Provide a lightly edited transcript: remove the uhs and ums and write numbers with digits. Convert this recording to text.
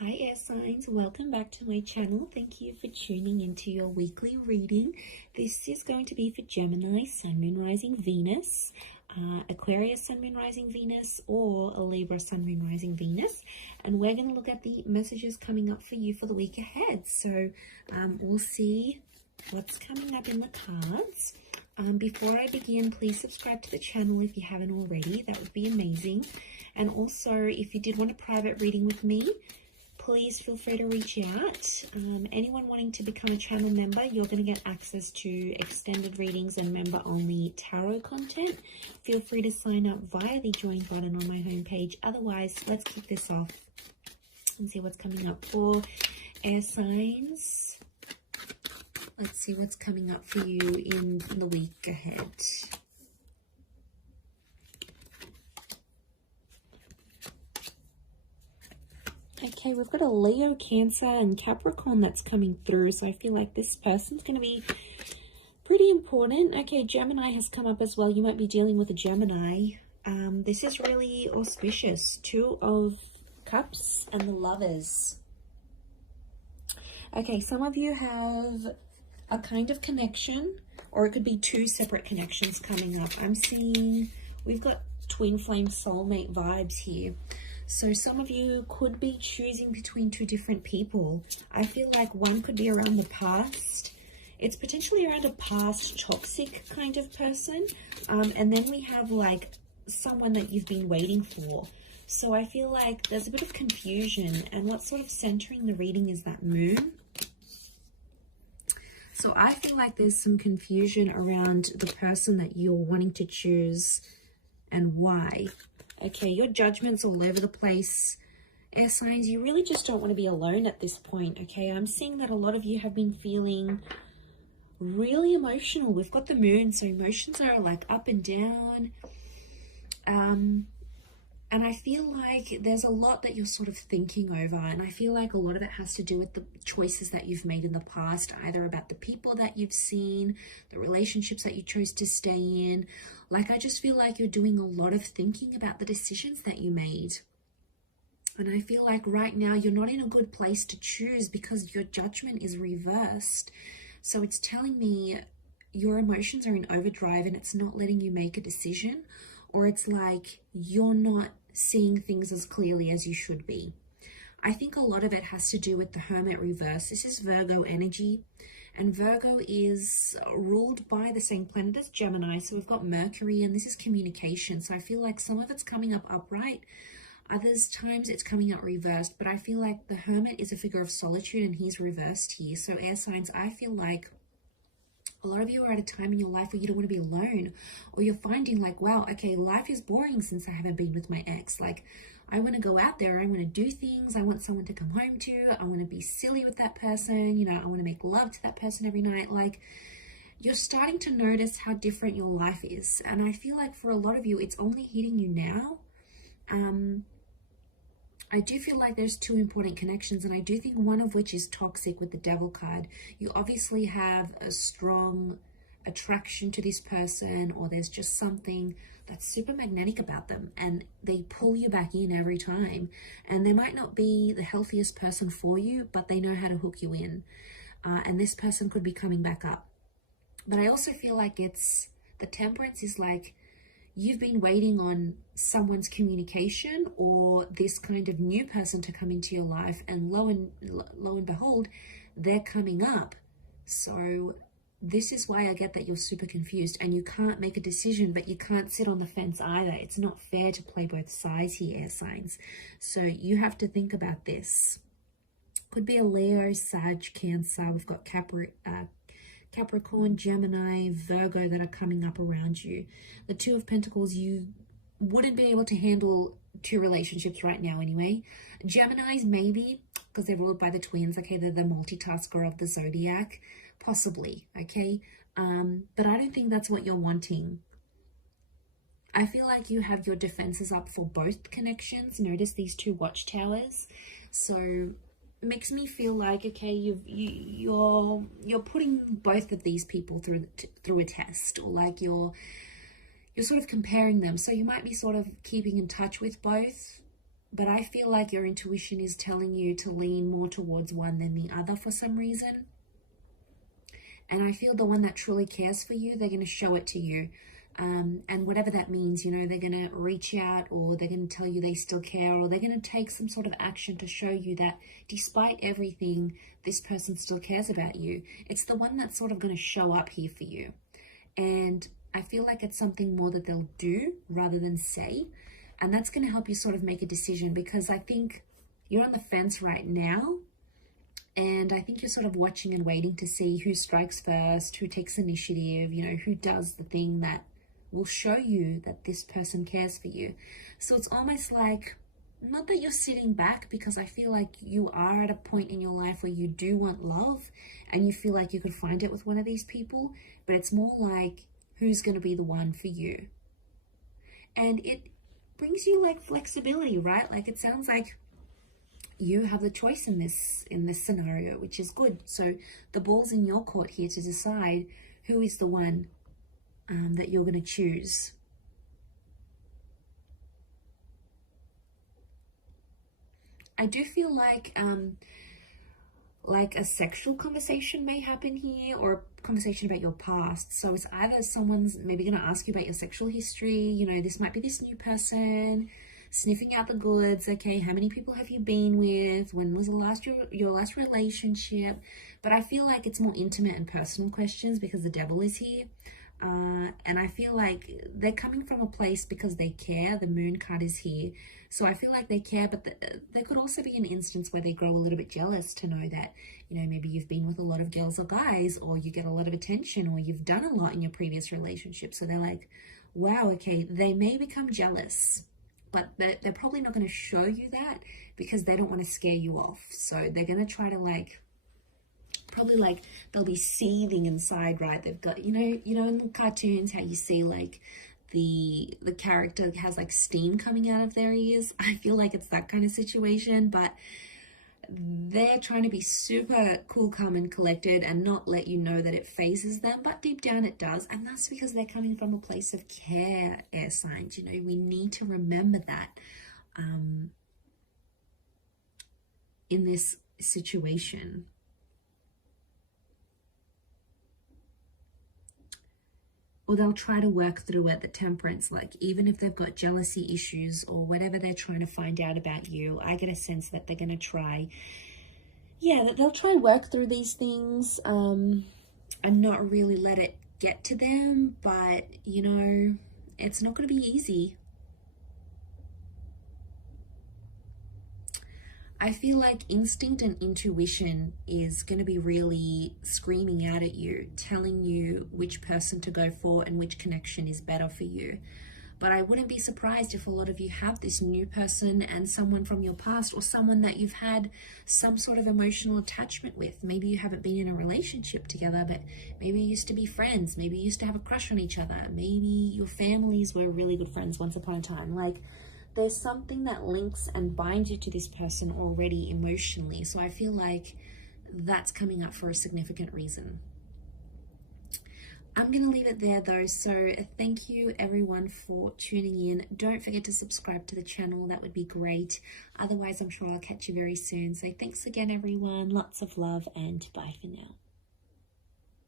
Hi air signs, welcome back to my channel. Thank you for tuning into your weekly reading. This is going to be for Gemini, Sun, Moon, Rising, Venus, Aquarius, Sun, Moon, Rising, Venus, or a Libra, Sun, Moon, Rising, Venus. And we're going to look at the messages coming up for you for the week ahead. So we'll see what's coming up in the cards. Before I begin, please subscribe to the channel if you haven't already. That would be amazing. And also, if you did want a private reading with me, please feel free to reach out. Anyone wanting to become a channel member, you're going to get access to extended readings and member-only tarot content. Feel free to sign up via the join button on my homepage. Otherwise, let's kick this off and see what's coming up for air signs. Let's see what's coming up for you in the week ahead. Okay, we've got a Leo, Cancer, and Capricorn that's coming through. So I feel like this person's going to be pretty important. Okay, Gemini has come up as well. You might be dealing with a Gemini. This is really auspicious. Two of Cups and the Lovers. Okay, some of you have a kind of connection, or it could be two separate connections coming up. I'm seeing we've got twin flame soulmate vibes here. So some of you could be choosing between two different people. I feel like one could be around the past. It's potentially around a past toxic kind of person. And then we have like someone that you've been waiting for. So I feel like there's a bit of confusion. And what's sort of centering the reading is that moon. So I feel like there's some confusion around the person that you're wanting to choose and why. Okay, your judgment's all over the place. Air signs, you really just don't want to be alone at this point, okay? I'm seeing that a lot of you have been feeling really emotional. We've got the moon, so emotions are like up and down. And I feel like there's a lot that you're sort of thinking over. And I feel like a lot of it has to do with the choices that you've made in the past, either about the people that you've seen, the relationships that you chose to stay in. Like, I just feel like you're doing a lot of thinking about the decisions that you made. And I feel like right now you're not in a good place to choose because your judgment is reversed. So it's telling me your emotions are in overdrive and it's not letting you make a decision, or it's like you're not seeing things as clearly as you should be. I think a lot of it has to do with the Hermit reverse. This is Virgo energy, and Virgo is ruled by the same planet as Gemini. So we've got Mercury, and this is communication. So I feel like some of it's coming up upright. Others times it's coming out reversed, but I feel like the Hermit is a figure of solitude and he's reversed here. So air signs, I feel like a lot of you are at a time in your life where you don't want to be alone, or you're finding like, wow, okay, life is boring since I haven't been with my ex. Like, I want to go out there, I want to do things, I want someone to come home to, I want to be silly with that person, you know, I want to make love to that person every night. Like, you're starting to notice how different your life is. And I feel like for a lot of you, it's only hitting you now. I do feel like there's two important connections, and I do think one of which is toxic with the Devil card. You obviously have a strong attraction to this person, or there's just something that's super magnetic about them and they pull you back in every time. And they might not be the healthiest person for you, but they know how to hook you in. And this person could be coming back up. But I also feel like it's the Temperance is like, you've been waiting on someone's communication or this kind of new person to come into your life, and lo and behold, they're coming up. So this is why I get that you're super confused and you can't make a decision, but you can't sit on the fence either. It's not fair to play both sides here, air signs. So you have to think about this. Could be a Leo, Sag, Cancer. We've got Capricorn, Gemini, Virgo that are coming up around you. The Two of Pentacles, you wouldn't be able to handle two relationships right now anyway. Geminis, maybe, because they're ruled by the twins. Okay, they're the multitasker of the zodiac. Possibly, okay? But I don't think that's what you're wanting. I feel like you have your defenses up for both connections. Notice these two watchtowers. So makes me feel like, okay, you're putting both of these people through a test, or like you're sort of comparing them. So you might be sort of keeping in touch with both, but I feel like your intuition is telling you to lean more towards one than the other for some reason. And I feel the one that truly cares for you, they're going to show it to you. And whatever that means, you know, they're going to reach out, or they're going to tell you they still care, or they're going to take some sort of action to show you that despite everything, this person still cares about you. It's the one that's sort of going to show up here for you. And I feel like it's something more that they'll do rather than say. And that's going to help you sort of make a decision, because I think you're on the fence right now. And I think you're sort of watching and waiting to see who strikes first, who takes initiative, you know, who does the thing that will show you that this person cares for you. So it's almost like, not that you're sitting back, because I feel like you are at a point in your life where you do want love and you feel like you could find it with one of these people, but it's more like, who's going to be the one for you? And it brings you like flexibility, right? Like it sounds like you have the choice in this scenario, which is good. So the ball's in your court here to decide who is the one that you're going to choose. I do feel like a sexual conversation may happen here, or a conversation about your past. So it's either someone's maybe going to ask you about your sexual history. You know, this might be this new person sniffing out the goods. Okay, how many people have you been with? When was your last relationship? But I feel like it's more intimate and personal questions because the devil is here. And I feel like they're coming from a place because they care. The moon card is here. So I feel like they care, but there could also be an instance where they grow a little bit jealous to know that, you know, maybe you've been with a lot of girls or guys, or you get a lot of attention, or you've done a lot in your previous relationship. So they're like, wow, okay, they may become jealous, but they're probably not going to show you that because they don't want to scare you off. So they're going to try to like, probably like they'll be seething inside, right? They've got, you know in the cartoons how you see like the character has like steam coming out of their ears. I feel like it's that kind of situation, but they're trying to be super cool, calm and collected and not let you know that it phases them, but deep down it does. And that's because they're coming from a place of care, air signs. You know, we need to remember that in this situation. Or they'll try to work through it, the temperance, like even if they've got jealousy issues or whatever they're trying to find out about you, I get a sense that they're going to try, that they'll try and work through these things and not really let it get to them. But, you know, it's not going to be easy. I feel like instinct and intuition is going to be really screaming out at you, telling you which person to go for and which connection is better for you. But I wouldn't be surprised if a lot of you have this new person and someone from your past, or someone that you've had some sort of emotional attachment with. Maybe you haven't been in a relationship together, but maybe you used to be friends. Maybe you used to have a crush on each other. Maybe your families were really good friends once upon a time. Like, there's something that links and binds you to this person already emotionally. So I feel like that's coming up for a significant reason. I'm going to leave it there though. So thank you everyone for tuning in. Don't forget to subscribe to the channel. That would be great. Otherwise, I'm sure I'll catch you very soon. So thanks again, everyone. Lots of love and bye for now.